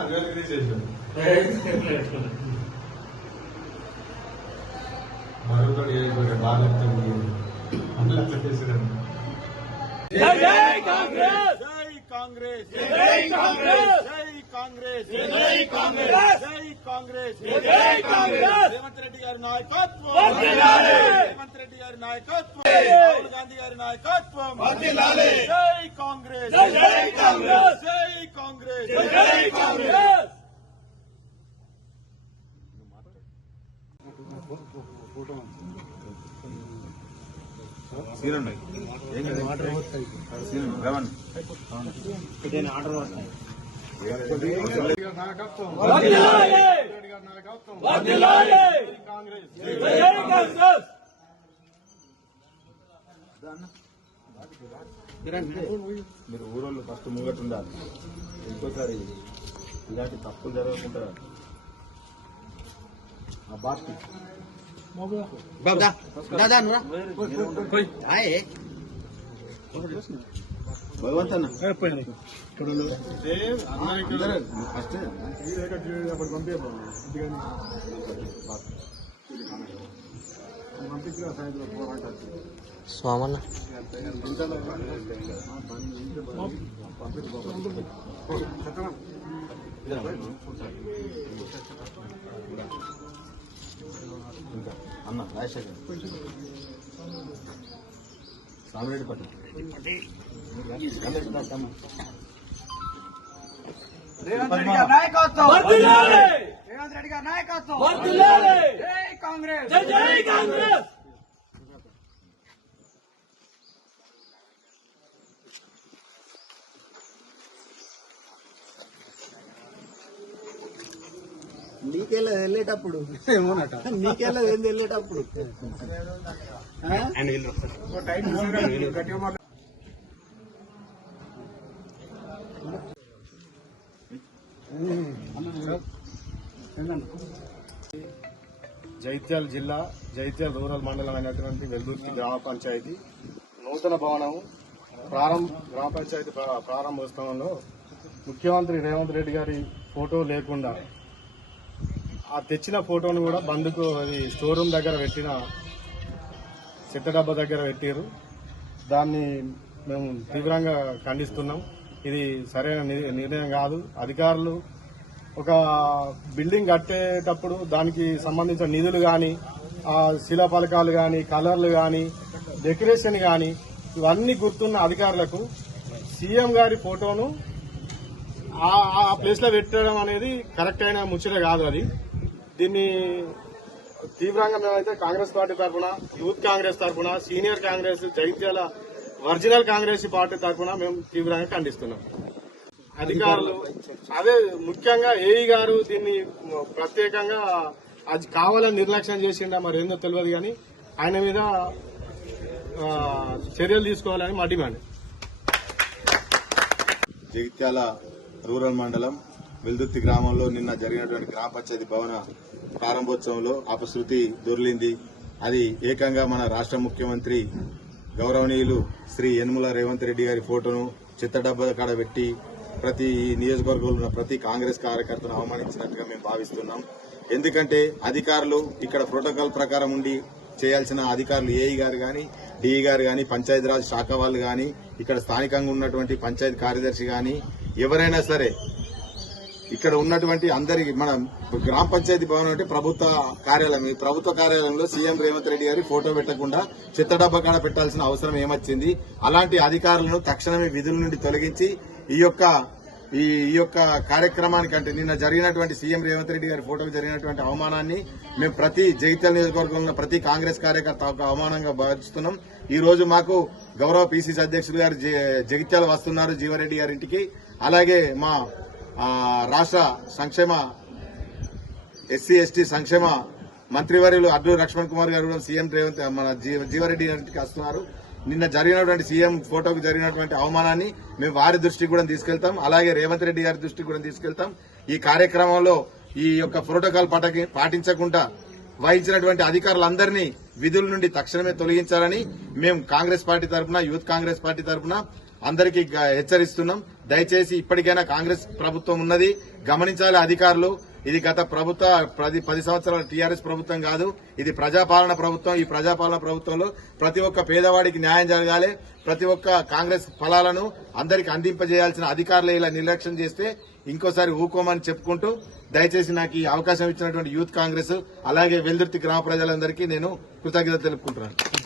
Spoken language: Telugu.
అందరికి తీసేసాడు మరొకటి జై కాంగ్రెస్ జై కాంగ్రెస్! జై కాంగ్రెస్! జై కాంగ్రెస్! జై కాంగ్రెస్! జై కాంగ్రెస్! జై కాంగ్రెస్! రేవంత్ రెడ్డి గారి నాయకత్వం. వర్ధిల్లాలి. రేవంత్ రెడ్డి గారి నాయకత్వం. రాహుల్ గాంధీ గారి నాయకత్వం. వర్ధిల్లాలి. జై కాంగ్రెస్. జై జై కాంగ్రెస్. జై కాంగ్రెస్. జై కాంగ్రెస్. సీనున్నాయి ఏం సీను రవణ్ వర్ధిల్లాలి వర్ధిల్లాలి జై జై కాంగ్రెస్ మీరు ఊరోళ్ళు ఫస్ట్ ముంగట్ ఉండాలి. ఇంకోసారి ఇలాంటి తప్పులు జరగకుండా ఆ బాస్కి. భగవంత్ అన్న అందరూ ఫస్ట్ ఇంకా అన్న రాజశేఖర్. సామిరెడ్డి పట్ల రేవంత్ రెడ్డి గారి నాయకత్వం. వర్ధిల్లాలి! రేవంత్ రెడ్డి గారి నాయకత్వం. వర్ధిల్లాలి! జై కాంగ్రెస్. జై జై కాంగ్రెస్! నీకెళ్ళ వెళ్ళేటప్పుడు. నీకెళ్ళ ఏంది వెళ్ళేటప్పుడు జైత్యాల జిల్లా జైత్యాల రూరల్ మండలం అయినటువంటి వెల్దుర్తి గ్రామ పంచాయతీ. నూతన భవనం ప్రారంభ గ్రామ పంచాయతీ ప్రారంభోత్సవంలో ముఖ్యమంత్రి రేవంత్ రెడ్డి గారి ఫోటో లేకుండా ఆ తెచ్చిన ఫోటోను కూడా బంధుకు అది స్టోర్ రూమ్ దగ్గర పెట్టిన చెత్త డబ్బా దగ్గర పెట్టారు దాన్ని మేము తీవ్రంగా ఖండిస్తున్నాం. ఇది సరైన నిర్ణయం కాదు. అధికారులు ఒక బిల్డింగ్ కట్టేటప్పుడు దానికి సంబంధించిన నిధులు కానీ శిలాఫలకాలు కానీ కలర్లు కానీ డెకరేషన్ కానీ ఇవన్నీ గుర్తున్న అధికారులకు సీఎం గారి ఫోటోను ఆ- ఆ పెట్టడం అనేది కరెక్ట్ అయిన ముచ్చట కాదు అది. దీన్ని తీవ్రంగా మేమైతే కాంగ్రెస్ పార్టీ తరఫున యూత్ కాంగ్రెస్ తరఫున senior Congress Jagtial original Congress party తరఫున మేము తీవ్రంగా ఖండిస్తున్నాం. అధికారులు. అదే ముఖ్యంగా ఏఈ గారు దీన్ని ప్రత్యేకంగా అది కావాలని నిర్లక్ష్యం చేసిండా మరి ఏందో తెలియదు కానీ ఆయన మీద చర్యలు తీసుకోవాలని మా డిమాండ్. జగిత్యాల రూరల్ మండలం వెల్దుర్తి గ్రామంలో నిన్న జరిగినటువంటి గ్రామ పంచాయతీ భవన ప్రారంభోత్సవంలో అపశృతి దొర్లింది. అది ఏకంగా మన రాష్ట్ర ముఖ్యమంత్రి గౌరవనీయులు శ్రీ యనుమల రేవంత్ రెడ్డి గారి ఫోటోను చిత్తడబ్బ కాడ పెట్టి ప్రతి నియోజకవర్గంలో ఉన్న ప్రతి కాంగ్రెస్ కార్యకర్తను అవమానించినట్టుగా మేము భావిస్తున్నాం. ఎందుకంటే అధికారులు ఇక్కడ ప్రోటోకాల్ ప్రకారం ఉండి చేయాల్సిన అధికారులు ఏఈ గారు కానీ డిఈ గారు కానీ పంచాయతీరాజ్ శాఖ వాళ్ళు కానీ ఇక్కడ స్థానికంగా ఉన్నటువంటి పంచాయతీ కార్యదర్శి కానీ ఎవరైనా సరే ఇక్కడ ఉన్నటువంటి అందరికి మన గ్రామ పంచాయతీ భవనం అంటే ప్రభుత్వ కార్యాలయం. ఈ ప్రభుత్వ కార్యాలయంలో సీఎం రేవంత్ రెడ్డి గారి ఫోటో పెట్టకుండా చిత్తడబ్బ కాడ పెట్టాల్సిన అవసరం ఏమొచ్చింది? అలాంటి అధికారులను తక్షణమే విధుల నుండి తొలగించి ఈ యొక్క ఈ ఈ యొక్క కార్యక్రమానికి అంటే నిన్న జరిగినటువంటి సీఎం రేవంత్ రెడ్డి గారి ఫోటోకు జరిగినటువంటి అవమానాన్ని మేము ప్రతి జగిత్యాల నియోజకవర్గంలో ప్రతి కాంగ్రెస్ కార్యకర్త ఒక అవమానంగా భావిస్తున్నాం. ఈ రోజు మాకు గౌరవ పీసీసీ అధ్యక్షులు గారు జగిత్యాల వస్తున్నారు జీవారెడ్డి గారి ఇంటికి. అలాగే మా రాష్ట్ర సంక్షేమ ఎస్సీ ఎస్టీ సంక్షేమ మంత్రివర్యులు అడ్డు లక్ష్మణ్ కుమార్ గారు కూడా సీఎం రేవంత్ మన జీవారెడ్డి గారికి వస్తున్నారు. నిన్న జరిగినటువంటి సీఎం ఫోటోకు జరిగినటువంటి అవమానాన్ని మేము వారి దృష్టికి కూడా తీసుకెళ్తాం. అలాగే రేవంత్ రెడ్డి గారి దృష్టికి కూడా తీసుకెళ్తాం. ఈ కార్యక్రమంలో ఈ యొక్క ప్రోటోకాల్ పటకి- పాటించకుండా వహించినటువంటి అధికారులందరినీ విధుల నుండి తక్షణమే తొలగించాలని మేము కాంగ్రెస్ పార్టీ తరఫున యూత్ కాంగ్రెస్ పార్టీ తరఫున అందరికీ హెచ్చరిస్తున్నాం. దయచేసి ఇప్పటికైనా కాంగ్రెస్ ప్రభుత్వం ఉన్నది. గమనించాలి అధికారులు. ఇది గత ప్రభుత్వ పది పది సంవత్సరాల టీఆర్ఎస్ ప్రభుత్వం కాదు. ఇది ప్రజాపాలన ప్రభుత్వం. ఈ ప్రజాపాలన ప్రభుత్వంలో ప్రతి ఒక్క పేదవాడికి న్యాయం జరగాలి. ప్రతి ఒక్క కాంగ్రెస్ ఫలాలను అందరికి అందింపజేయాల్సిన అధికారులు ఇలా నిర్లక్ష్యం చేస్తే ఇంకోసారి ఊకోమని చెప్పుకుంటూ దయచేసి నాకు ఈ అవకాశం ఇచ్చినటువంటి యూత్ కాంగ్రెస్ అలాగే వెల్దుర్తి గ్రామ ప్రజలందరికీ నేను కృతజ్ఞత తెలుపుకుంటున్నాను.